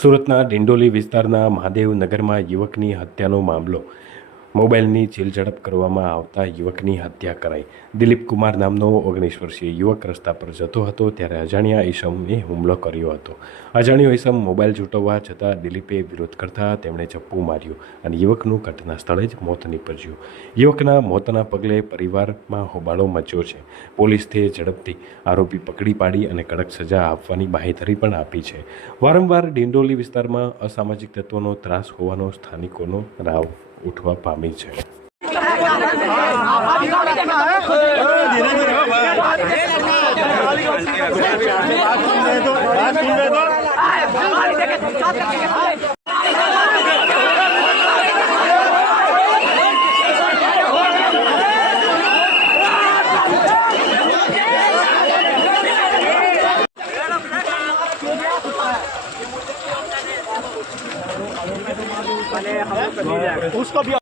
સુરતના ડિંડોલી વિસ્તારના મહાદેવનગરમાં યુવકની હત્યાનો મામલો. મોબાઈલની ચીલઝડપ કરવામાં આવતા યુવકની હત્યા કરાઈ. દિલીપ કુમાર નામનો 19 વર્ષીય યુવક રસ્તા પર જતો હતો ત્યારે અજાણ્યા ઈસમને હુમલો કર્યો હતો. અજાણ્યો ઈસમ મોબાઈલ ઝૂંટવવા જતાં દિલીપે વિરોધ કરતા તેમણે ચપ્પુ માર્યું અને યુવકનું ઘટના સ્થળે જ મોત નીપજ્યું. યુવકના મોતના પગલે પરિવારમાં હોબાળો મચ્યો છે. પોલીસે ઝડપથી આરોપી પકડી પાડી અને કડક સજા આપવાની બાંહેધરી પણ આપી છે. વારંવાર ડિંડોલી વિસ્તારમાં અસામાજિક તત્વોનો ત્રાસ હોવાનો સ્થાનિકોનો રાવ ઉઠવા પામી છે. उसको भी